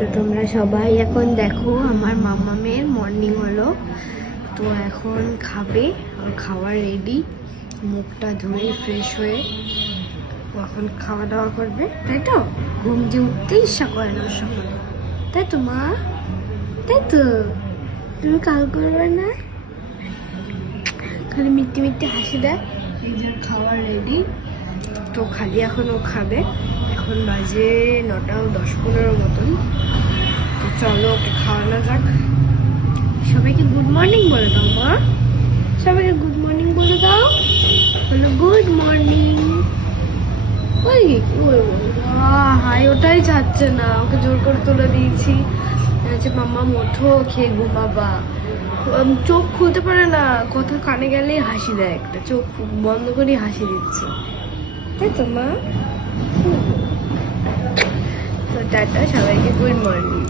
তো তোমরা সবাই এখন দেখো আমার মামামের মর্নিং হলো। তো এখন খাবে, ওর খাওয়া রেডি, মুখটা ধুয়ে ফ্রেশ হয়ে ও এখন খাওয়া দাওয়া করবে, তাই তো? ঘুম দিয়ে উঠতে ইচ্ছা করে না ওর সকালে, তাই তো মা? তাই তো, তুমি কাল করবে না? খালি মিট্টি মিট্টি হাসি দেয়। এই যে খাওয়া রেডি, তো খালি এখন ও খাবে। এখন বাজে 9:10-15 মতন। তো চলো ওকে খাওয়ানো যাক। সবাইকে গুড মর্নিং বলে দাও মা, সবাইকে গুড মর্নিং বলে দাও। বলো গুড মর্নিং। ওই কি বলবো, হাই ওটাই চাচ্ছে না, ওকে জোর করে তুলে দিয়েছি। মাম্মা ওঠো, খেয়ে ঘুমাবা। চোখ খুলতে পারে না, কথা কানে গেলেই হাসি দেয়, একটা চোখ বন্ধ করে হাসি দিচ্ছে, তাই তো মা? তো টাটা, সবাইকে গুড মর্নিং।